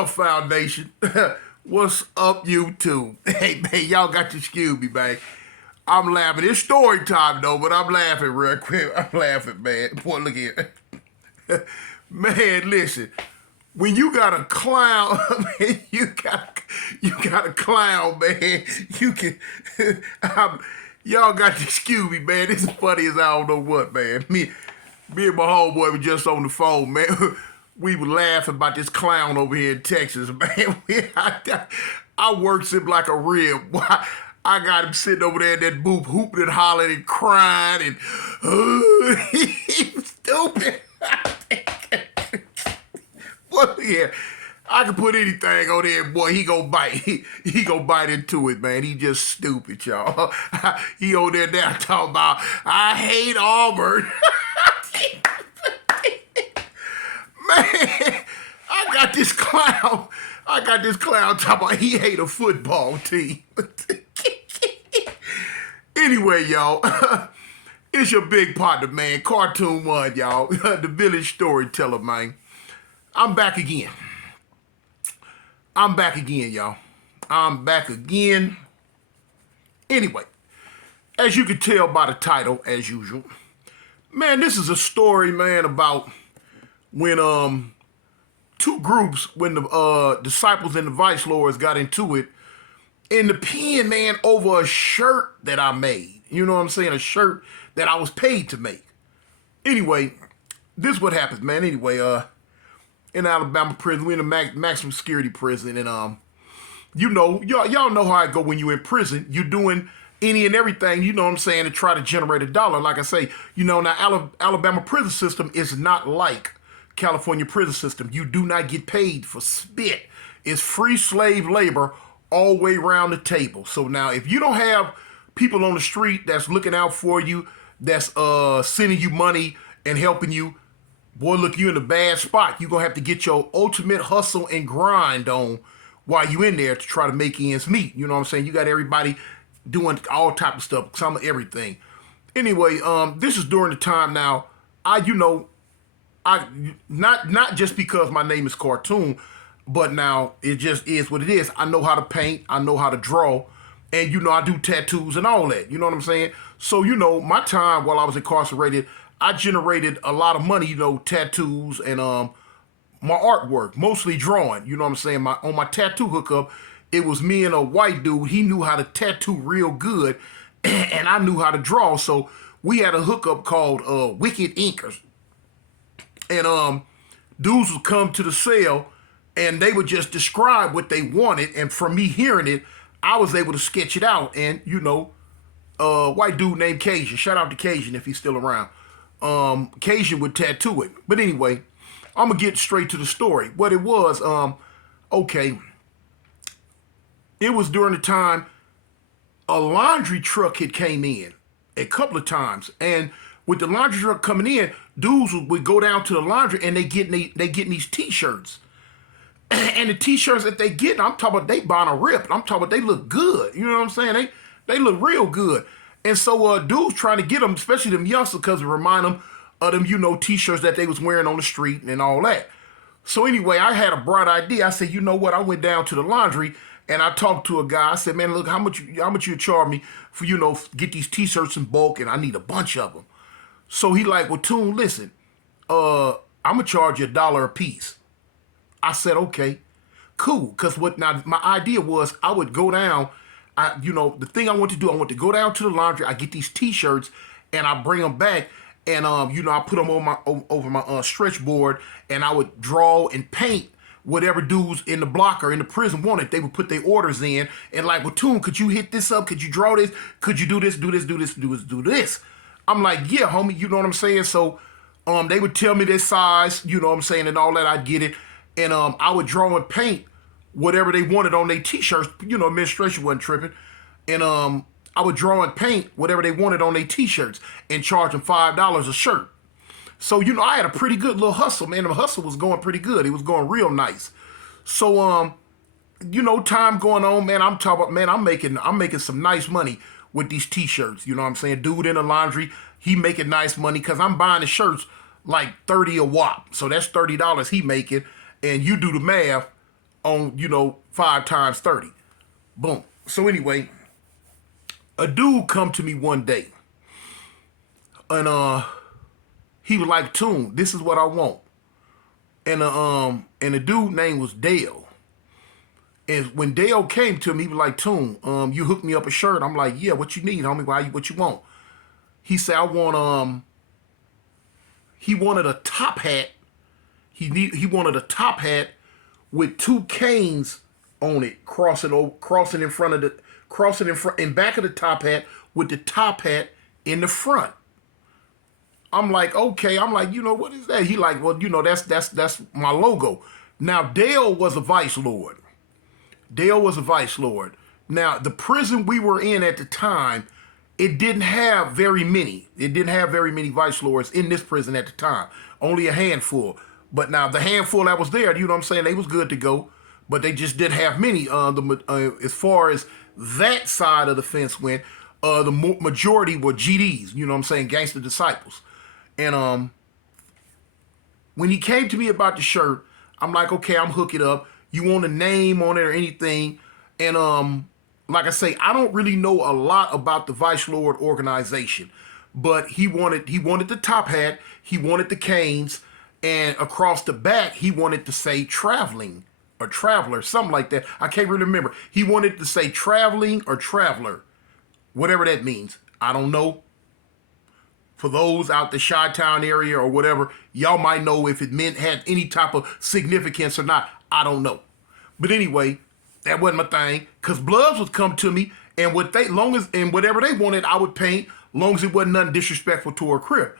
up, Foundation? What's up, YouTube? Hey, man, y'all got to excuse me, man. I'm laughing. It's story time, though, but I'm laughing real quick. I'm laughing, man. Boy, look here. Man, listen. When you got a clown, man, you got a clown, man. You can, y'all got to excuse me, man. This is funny as I don't know what, man. Me and my homeboy were just on the phone, man. We were laughing about this clown over here in Texas, man. I works him like a rib. I got him sitting over there in that booth, hooping and hollering and crying, and he was stupid. Well, yeah, I can put anything on there, boy. He gonna bite. He gonna bite into it, man. He just stupid, y'all. He over there now talking about I hate Auburn. Man, I got this clown. Talking about he hate a football team. Anyway, y'all, it's your big partner, man. Cartoon One, y'all. The village storyteller, man. I'm back again, y'all. I'm back again. Anyway, as you can tell by the title, as usual, man, this is a story, man, about when two groups, when the disciples and the vice lords got into it in the pen, man, over a shirt that I made. You know what I'm saying? A shirt that I was paid to make. Anyway, this is what happens, man. Anyway, in Alabama prison, we're in a maximum security prison, and you know, y'all know how I go when you in prison. You're doing any and everything, you know what I'm saying, to try to generate a dollar. Like I say, you know, now Alabama prison system is not like California prison system. You do not get paid for spit. It's free slave labor all the way around the table. So now, if you don't have people on the street that's looking out for you, that's sending you money and helping you, boy, look, you in a bad spot. You're going to have to get your ultimate hustle and grind on while you in there to try to make ends meet. You know what I'm saying? You got everybody doing all type of stuff, some of everything. Anyway, this is during the time now, I not just because my name is Cartoon, but now it just is what it is. I know how to paint, I know how to draw, and you know, I do tattoos and all that. You know what I'm saying? So, you know, my time while I was incarcerated, I generated a lot of money, you know, tattoos and my artwork, mostly drawing. You know what I'm saying? On my tattoo hookup, it was me and a white dude. He knew how to tattoo real good, and I knew how to draw. So we had a hookup called Wicked Inkers. And dudes would come to the cell, and they would just describe what they wanted. And from me hearing it, I was able to sketch it out. And, you know, white dude named Cajun. Shout out to Cajun if he's still around. Cajun would tattoo it. But anyway, I'm going to get straight to the story. What it was, okay, it was during the time a laundry truck had came in a couple of times. And with the laundry truck coming in, dudes would go down to the laundry and they getting these T-shirts. And the T-shirts that they getting, I'm talking about they buying a rip. I'm talking about they look good. You know what I'm saying? They look real good. And so dudes trying to get them, especially them youngsters, because it remind them of them, you know, T-shirts that they was wearing on the street and all that. So anyway, I had a bright idea. I said, you know what? I went down to the laundry and I talked to a guy. I said, man, look, how much you charge me for, you know, get these T-shirts in bulk, and I need a bunch of them. So he like, well, Toon, listen, I'm gonna charge you $1 a piece. I said, okay, cool. Because now my idea was I would go down, the thing I want to do, I want to go down to the laundry, I get these T-shirts, and I bring them back, and, I put them over my stretch board, and I would draw and paint whatever dudes in the block or in the prison wanted. They would put their orders in, and like, well, Toon, could you hit this up? Could you draw this? Could you do this, do this, do this, do this, do this? I'm like, yeah, homie, you know what I'm saying? So they would tell me their size, you know what I'm saying, and all that, I'd get it. And I would draw and paint whatever they wanted on their T-shirts. You know, administration wasn't tripping. And I would draw and paint whatever they wanted on their T-shirts and charge them $5 a shirt. So, you know, I had a pretty good little hustle, man. The hustle was going pretty good. It was going real nice. So, you know, time going on, man, I'm talking about, man, I'm making some nice money with these T-shirts. You know what I'm saying? Dude in the laundry, he making nice money because I'm buying the shirts like 30 a wop. So that's $30 he making. And you do the math. on, 5 times 30. Boom. So anyway, a dude come to me one day, and he was like, Tune, this is what I want. And the dude name was Dale. And when Dale came to me, he was like, Tune, you hooked me up a shirt. I'm like, yeah, what you need, homie? What you want? He said, I want he wanted a top hat. He wanted a top hat with 2 canes on it, crossing in front, in back of the top hat, with the top hat in the front. I'm like, okay. I'm like, what is that? He like, well, that's my logo. Now, Dale was a vice lord. Now, the prison we were in at the time, it didn't have very many. It didn't have very many vice lords in this prison at the time. Only a handful. But now, the handful that was there, they was good to go. But they just didn't have many. As far as that side of the fence went, the majority were GDs, gangster disciples. And when he came to me about the shirt, I'm like, okay, I'm hook it up. You want a name on it or anything? And like I say, I don't really know a lot about the Vice Lord organization, but he wanted the top hat, he wanted the canes, and across the back he wanted to say traveling or traveler, something like that. I can't really remember. He wanted to say traveling or traveler, whatever that means. I don't know. For those out the Chi-Town area or whatever, y'all might know if it had any type of significance or not. I don't know. But anyway, that wasn't my thing. Cause Bloods would come to me and whatever they wanted, I would paint, long as it wasn't nothing disrespectful to her crib.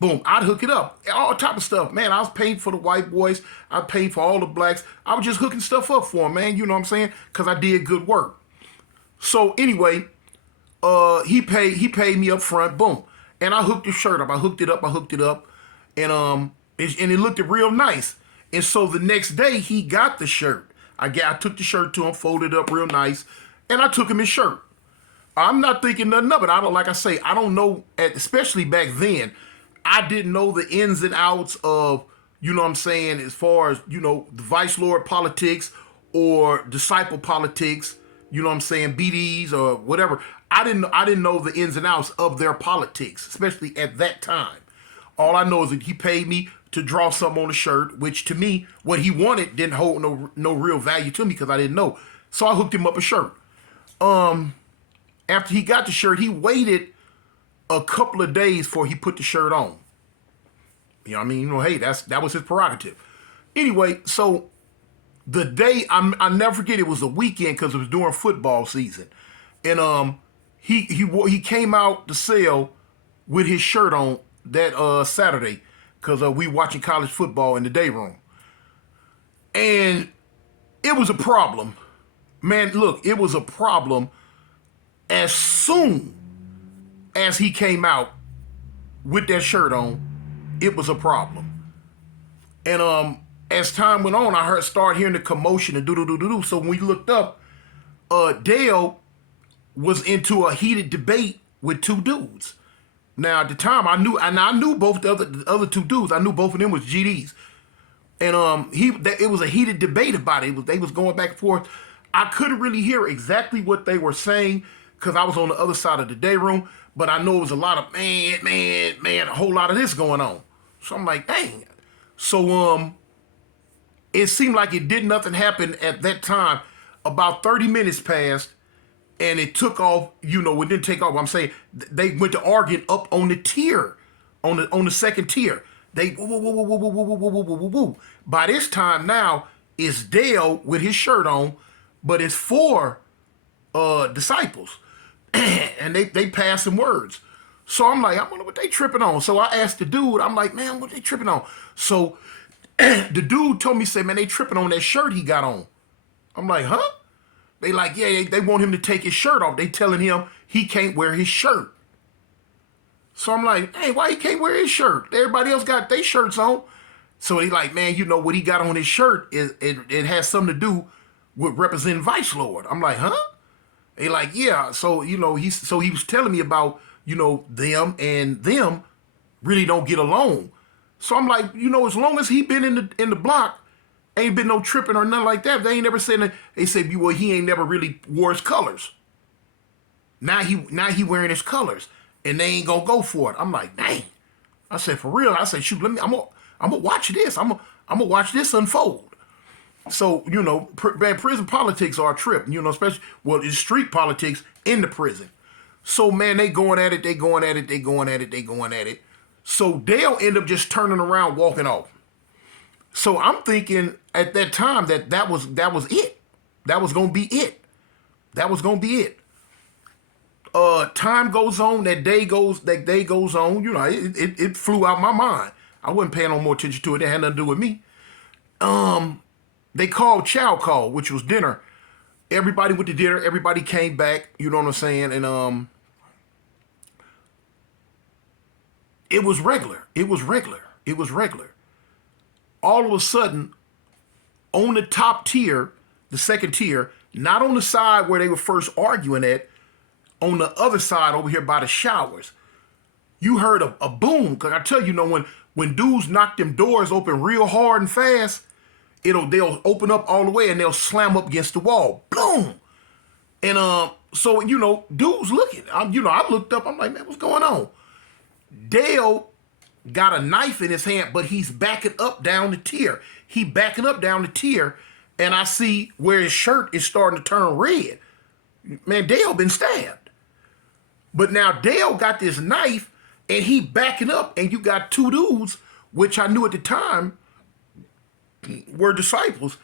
Boom, I'd hook it up. All type of stuff. Man, I was painting for the white boys. I paid for all the blacks. I was just hooking stuff up for them, man. You know what I'm saying? Cause I did good work. So anyway, he paid me up front. Boom. And I hooked the shirt up. I hooked it up. And it looked real nice. And so the next day he got the shirt. I took the shirt to him, folded it up real nice, and I took him his shirt. I'm not thinking nothing of it. I don't know, especially back then, I didn't know the ins and outs of, as far as, the Vice Lord politics or disciple politics, BDs or whatever. I didn't know the ins and outs of their politics, especially at that time. All I know is that he paid me to draw something on the shirt, which to me, what he wanted didn't hold no real value to me because I didn't know. So I hooked him up a shirt. After he got the shirt, he waited a couple of days before he put the shirt on. You know what I mean? Hey, that was his prerogative. Anyway, so the day, I never forget, it was a weekend because it was during football season. And he came out the cell with his shirt on that Saturday because we watching college football in the day room. And it was a problem. Man, look, it was a problem as soon as he came out with that shirt on. It was a problem. And as time went on, I started hearing the commotion and do. So when we looked up, Dale was into a heated debate with 2 dudes. Now at the time, I knew both the other 2 dudes. I knew both of them was GDs, and it was a heated debate about it. They was going back and forth. I couldn't really hear exactly what they were saying because I was on the other side of the day room. But I know it was a lot of man, a whole lot of this going on. So I'm like, dang. So it seemed like it did nothing happen at that time. About 30 minutes passed. And it took off, it didn't take off. I'm saying they went to arguing up on the tier, on the second tier. They woo. By this time now, it's Dale with his shirt on, but it's 4 disciples, and they passing words. So I'm like, I wonder what they tripping on. So I asked the dude, I'm like, man, what they tripping on? So the dude told me, man, they tripping on that shirt he got on. I'm like, huh? They like, yeah, they want him to take his shirt off. They telling him he can't wear his shirt. So I'm like, hey, why he can't wear his shirt? Everybody else got their shirts on. So he like, man, what he got on his shirt it has something to do with representing Vice Lord. I'm like, huh? They like, yeah. So he was telling me about them and them really don't get along. So I'm like, as long as he been in the block, Ain't been no tripping or nothing like that. They ain't never said that. They say, well, he ain't never really wore his colors. Now he wearing his colors, and they ain't gonna go for it. I'm like, dang. I said, for real. I said, shoot, I'm gonna watch this. I'm gonna watch this unfold. So, you know, man, prison politics are a trip, you know, especially, well, it's street politics in the prison. So, man, they going at it. So they'll end up just turning around, walking off. So I'm thinking at that time that was it. That was going to be it. Time goes on, that day goes on, you know, it flew out my mind. I wasn't paying no more attention to it. It had nothing to do with me. They called chow call, which was dinner. Everybody went to dinner. Everybody came back. You know what I'm saying? And it was regular. All of a sudden, on the top tier, the second tier, not on the side where they were first arguing at, on the other side over here by the showers, you heard a boom. Cause I tell you, when dudes knock them doors open real hard and fast, they'll open up all the way and they'll slam up against the wall. Boom. And so, you know, dudes looking. I looked up. I'm like, man, what's going on? Dale got a knife in his hand, but he's backing up down the tier. And I see where his shirt is starting to turn red. Man, Dale been stabbed. But now Dale got this knife and he backing up, and you got two dudes, which I knew at the time were disciples,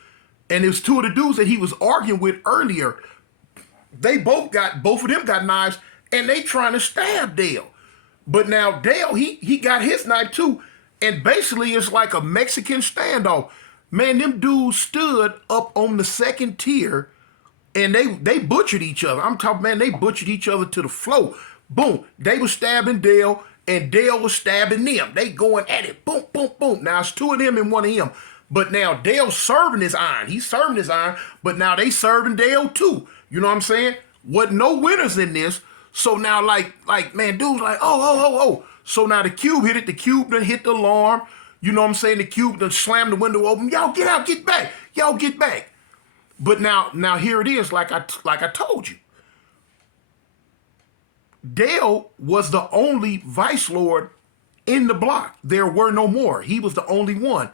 and it was two of the dudes that he was arguing with earlier. Both of them got knives, and they trying to stab Dale. But now Dale, he got his knife too, and basically it's like a Mexican standoff. Man, them dudes stood up on the second tier, and they butchered each other. I'm talking, man, they butchered each other to the floor. Boom, they were stabbing Dale, and Dale was stabbing them. They going at it, boom, boom, boom. Now it's two of them and one of him. But now Dale's serving his iron. He's serving his iron, but now they serving Dale too. You know what I'm saying? Wasn't no winners in this. So now like, man, dude's like, oh. So now the cube hit it. The cube done hit the alarm. You know what I'm saying? The cube done slammed the window open. Y'all get out, get back. Y'all get back. But now here it is, like I told you. Dale was the only vice lord in the block. There were no more. He was the only one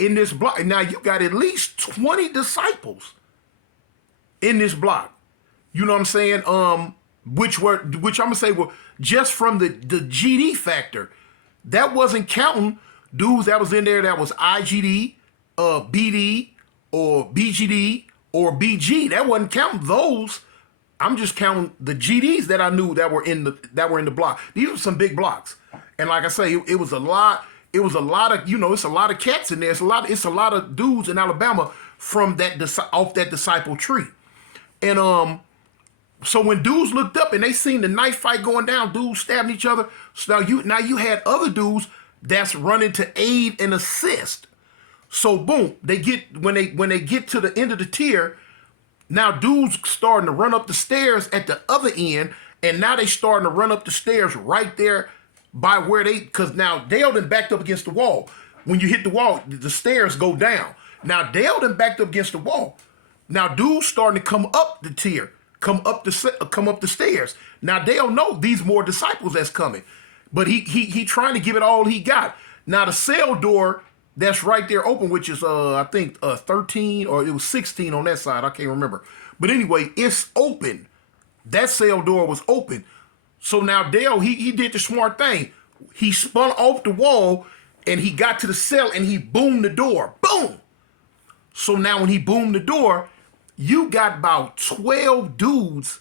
in this block. Now you got at least 20 disciples in this block. You know what I'm saying? Which I'm gonna say were just from the GD factor. That wasn't counting dudes that was in there that was IGD, BD, or BGD, or BG. That wasn't counting those. I'm just counting the GDs that I knew that were in the block. These were some big blocks, and like I say, it was a lot. It was a lot of, it's a lot of cats in there. It's a lot of dudes in Alabama from off that disciple tree, and so when dudes looked up and they seen the knife fight going down, dudes stabbing each other. So now you had other dudes that's running to aid and assist. So boom, when they get to the end of the tier. Now dudes starting to run up the stairs at the other end, and now they starting to run up the stairs right there by where because now Dale done backed up against the wall. When you hit the wall, the stairs go down. Now Dale done backed up against the wall. Now dudes starting to come up the tier, come up the stairs. Now Dale know these more disciples that's coming, but he trying to give it all he got. Now the cell door that's right there open, which is I think 13 or it was 16 on that side. I can't remember. But anyway, it's open. That cell door was open. So now Dale, he did the smart thing. He spun off the wall and he got to the cell and he boomed the door. Boom. So now when he boomed the door, you got about 12 dudes.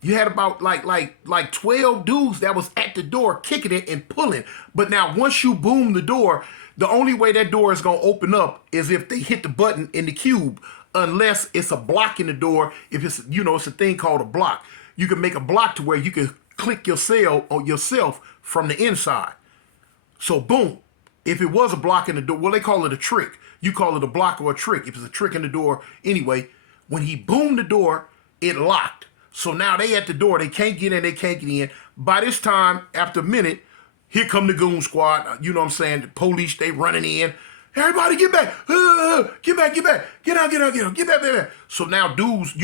You had about like 12 dudes that was at the door kicking it and pulling. But now once you boom the door, the only way that door is going to open up is if they hit the button in the cube, unless it's a block in the door. If it's, it's a thing called a block. You can make a block to where you can click your cell on yourself from the inside. So boom, if it was a block in the door, well, they call it a trick. You call it a block or a trick. If it's a trick in the door, anyway, when he boomed the door, it locked. So now they at the door, they can't get in, By this time, after a minute, here come the goon squad. You know what I'm saying? The police, they running in. Everybody get back. Get back, get back. Get out, get out, get out. Get back, get back. So now dudes,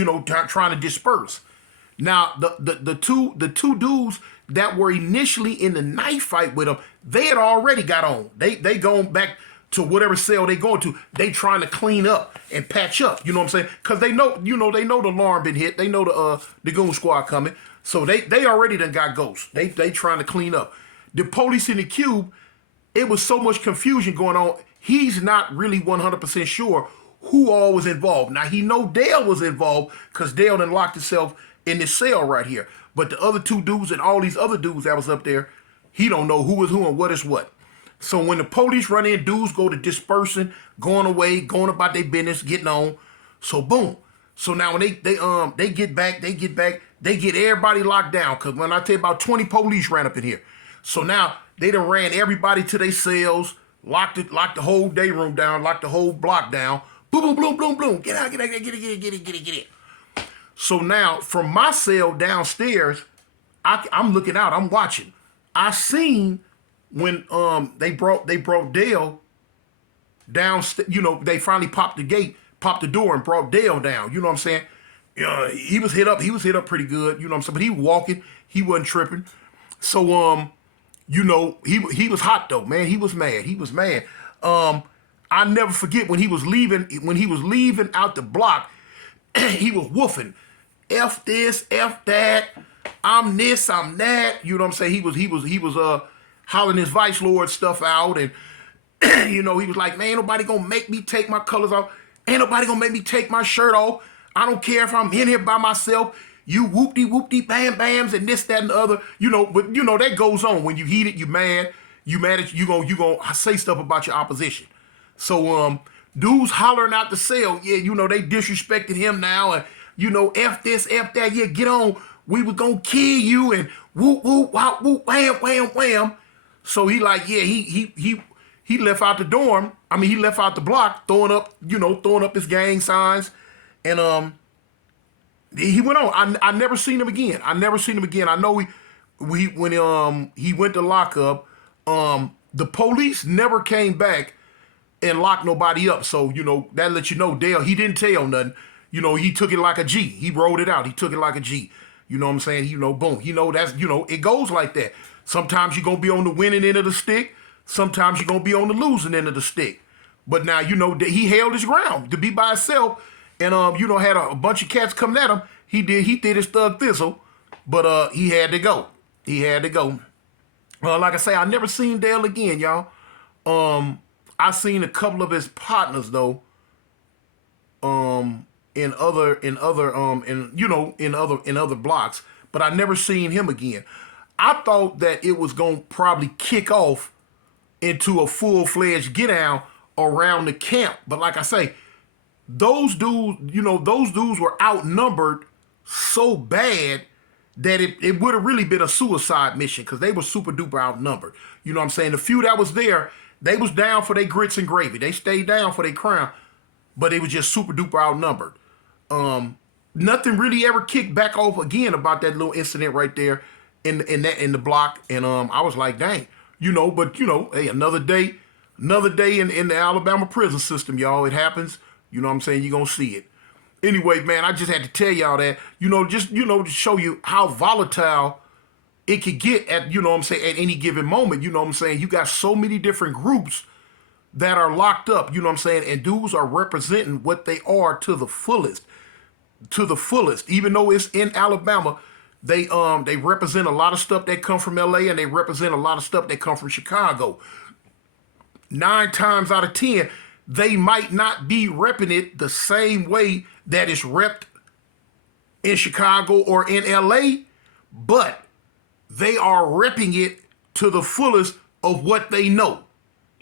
trying to disperse. Now, the two dudes that were initially in the knife fight with him, they had already got on. They going back to whatever cell they going to. They trying to clean up and patch up. You know what I'm saying? Because they know the alarm been hit. They know the goon squad coming. So they already done got ghosts. They trying to clean up. The police in the cube, it was so much confusion going on. He's not really 100% sure who all was involved. Now, he know Dale was involved because Dale done locked himself in this cell right here. But the other two dudes and all these other dudes that was up there, he don't know who is who and what is what. So when the police run in, dudes go to dispersing, going away, going about their business, getting on. So boom. So now when they get back, they get everybody locked down. Because when I tell you about 20 police ran up in here. So now they done ran everybody to their cells, locked the whole day room down, locked the whole block down. Boom, boom, boom, boom, boom. Get out, get out, get it. So now from my cell downstairs, I'm looking out, I'm watching. I seen when they brought Dale downstairs, they finally popped the door and brought Dale down. You know what I'm saying? He was hit up pretty good, you know what I'm saying? But he walking, he wasn't tripping. So he was hot though, man. He was mad. I never forget when he was leaving out the block, he was woofing. F this, F that, I'm this, I'm that. You know what I'm saying? He was hollering his Vice Lord stuff out, and he was like, man, ain't nobody gonna make me take my colors off. Ain't nobody gonna make me take my shirt off. I don't care if I'm in here by myself. You whoop-de bam bams and this, that, and the other. But that goes on. When you heated, you mad at you gonna say stuff about your opposition. So dudes hollering out the cell, yeah, they disrespected him now, and F this, F that, yeah, get on. We was gonna kill you, and whoop, whoop, whoop, whoop, wham, wham, wham. So he like, yeah, he left out the dorm. I mean, he left out the block, throwing up his gang signs, and he went on. I never seen him again. I know when he went to lockup, the police never came back and locked nobody up. So, that lets you know Dale, he didn't tell nothing. He took it like a G. He rolled it out. He took it like a G. You know what I'm saying? Boom. That's, it goes like that. Sometimes you're going to be on the winning end of the stick. Sometimes you're going to be on the losing end of the stick. But now, he held his ground to be by himself. And, had a bunch of cats coming at him. He did his thug thistle. But he had to go. Like I say, I never seen Dale again, y'all. I seen a couple of his partners, though. In other blocks, but I never seen him again. I thought that it was gonna probably kick off into a full-fledged get down around the camp, but like I say, those dudes were outnumbered so bad that it would have really been a suicide mission because they were super duper outnumbered. You know what I'm saying? The few that was there, they was down for their grits and gravy. They stayed down for their crown, but they was just super duper outnumbered. Nothing really ever kicked back off again about that little incident right there in the block, and I was like, dang, but hey, another day in the Alabama prison system, y'all. It happens. You know what I'm saying? You're gonna see it. Anyway, man, I just had to tell y'all that, to show you how volatile it could get at, at any given moment. You know what I'm saying? You got so many different groups that are locked up, and dudes are representing what they are to the fullest. Even though it's in Alabama, they represent a lot of stuff that come from LA, and they represent a lot of stuff that come from Chicago. 9 times out of 10, they might not be repping it the same way that it's repped in Chicago or in LA, but they are repping it to the fullest of what they know.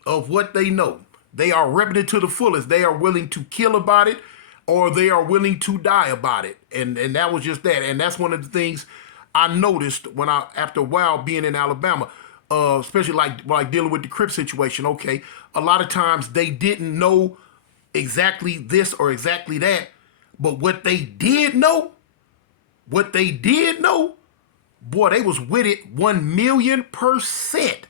They are repping it to the fullest. They are willing to kill about it, or they are willing to die about it. And that was just that. And that's one of the things I noticed after a while being in Alabama, especially like dealing with the Crip situation. Okay, a lot of times they didn't know exactly this or exactly that, but what they did know, boy, they was with it 1,000,000%.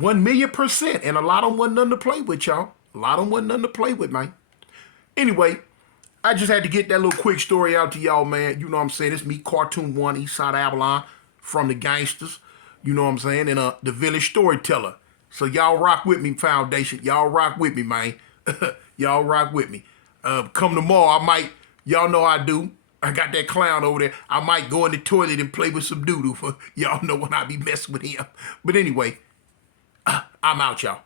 1,000,000%. And a lot of them wasn't nothing to play with, y'all. A lot of them wasn't nothing to play with, man. Anyway, I just had to get that little quick story out to y'all, man. You know what I'm saying? It's me, Cartoon One, Eastside Avalon, from the Gangsters. You know what I'm saying? And the Village Storyteller. So y'all rock with me, Foundation. Y'all rock with me, man. Y'all rock with me. Come tomorrow, I might, y'all know I do. I got that clown over there. I might go in the toilet and play with some doo-doo for y'all know when I be messing with him. But anyway, I'm out, y'all.